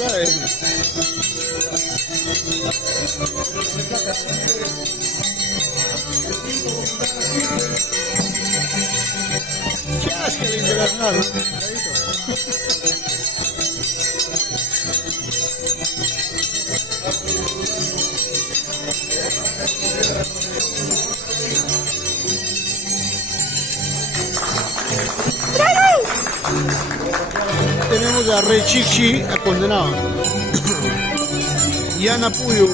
la chasca el internacional, tenemos a Rey Chichi, a condenado. Y Ana Puyo.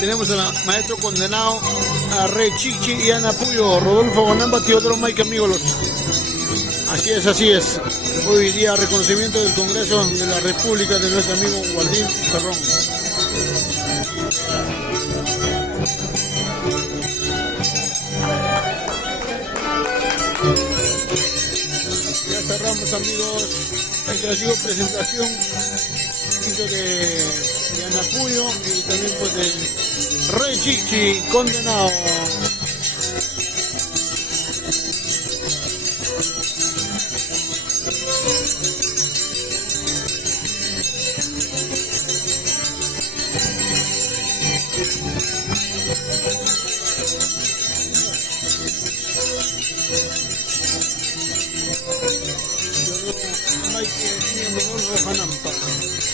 Tenemos al maestro condenado, a Rey Chichi y Ana Puyo, Rodolfo Gonamba, Teodoro Mike, amigos. Así es. Hoy día reconocimiento del Congreso de la República de nuestro amigo Gualdín Ferrón. Ya cerramos, amigos. Esta ha sido presentación de Ana Puyo y también pues de Rey Chichi, condenado. Yo Mike, Rodolfo Gonamba.